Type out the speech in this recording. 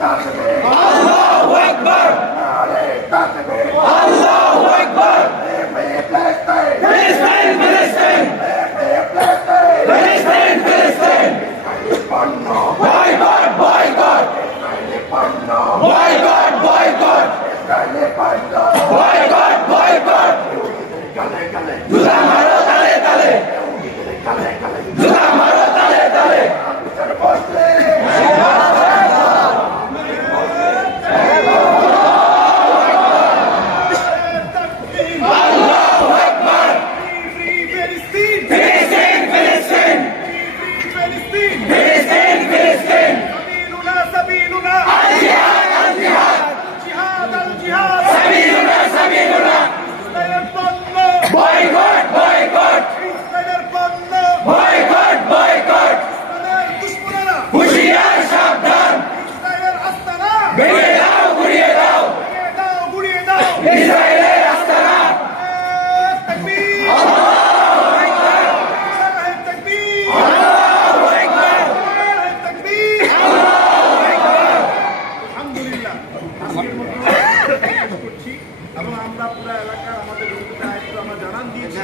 Allahu Akbar! Allahu Akbar! Palestine! Palestine! Palestine! Palestine! Boycott! Boycott! Boycott! Boycott! Boycott! Boycott! Juda maro tale tale! Juda maro tale tale! এবং আমরা পুরো এলাকা আমাদের দায়িত্ব আমরা জানান দিয়েছি।